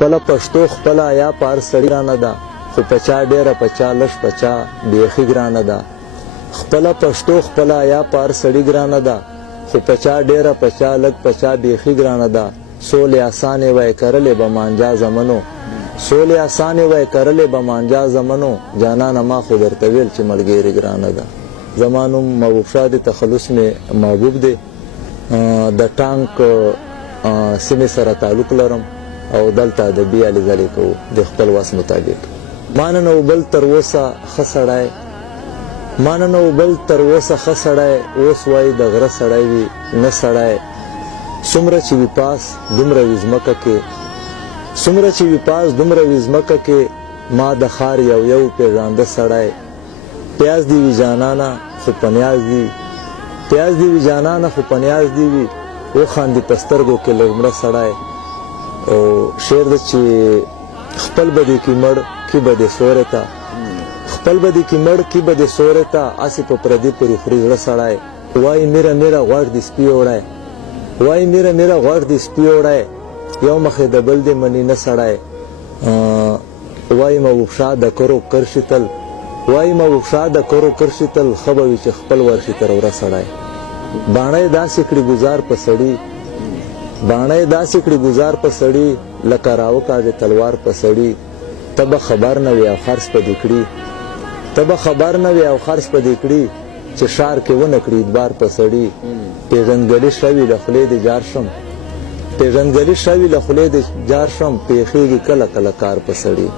خپله پښتو خپله یا پار سړي ګرانه ده خو په چا ډېره په چا لږ په چا بیخي ګرانه ده خپله پښتو خپله یا پار سړي ګرانه ده خو په چا ډېره په چا لږ په چا بیخي ګرانه ده سولې اسانې وای کرلې به مانجا زمنو سولې اسانې وای کرلې به مانجا زمنو جانانه ما خو درته ویل چې ملګري ګرانه ده زما نوم محبوب شاه دی تخلص مې محبوب دی د ټانک سیمې سره تعلق لرم او دلته ادبي هلې ځلې کوو د خپل وس مطابق ما نن او بل تر اوسه ښه سړی ما نن او بل تر اوسه ښه سړی اوس وایي د غره سړی وي نه سړی څومره چې وي پاس دومره وي ځمکه کې څومره چې وي پاس دومره وي ځمکه کې ما د ښار یو پېژانده سړی پیاز دی وي جانانه خو په نیاز دی پیاز دی وي جانانه خو په نیاز دی وي وخاندي په سترګو کې لږ مړه سړی او شعر ده چې خپل به دې کې مړ کې به دې سورې ته خپل به دې کې مړ کې به دې سورې ته هسې په پردي پورې خوري زړه سړی وایي میره میره غوږ دې سپي وړی وایي میره میره غوږ دې سپي وړی یو مخې د بل دې مني نه سړی وایي محبوب شاه د کرو کرشي تل وایي محبوب شاه د کرو کرشي تل ښه به وي چې خپل ورشي تر وره سړی باڼه یې داسې کړي ګزار په سړي باڼه یې داسې کړي ګزار په سړي لکه راوکاږې تلوار په سړي ته به خبر نه وي او خرڅ په دې کړي ته به خبر نه وي او خرڅ په دې کړي چې ښار کې ونه کړي اعتبار په سړي پېژندګلي شوي له خولې دې جار شم پېژندګلي شوي له خولې دې جار شم پېښېږي کله کله کار په سړي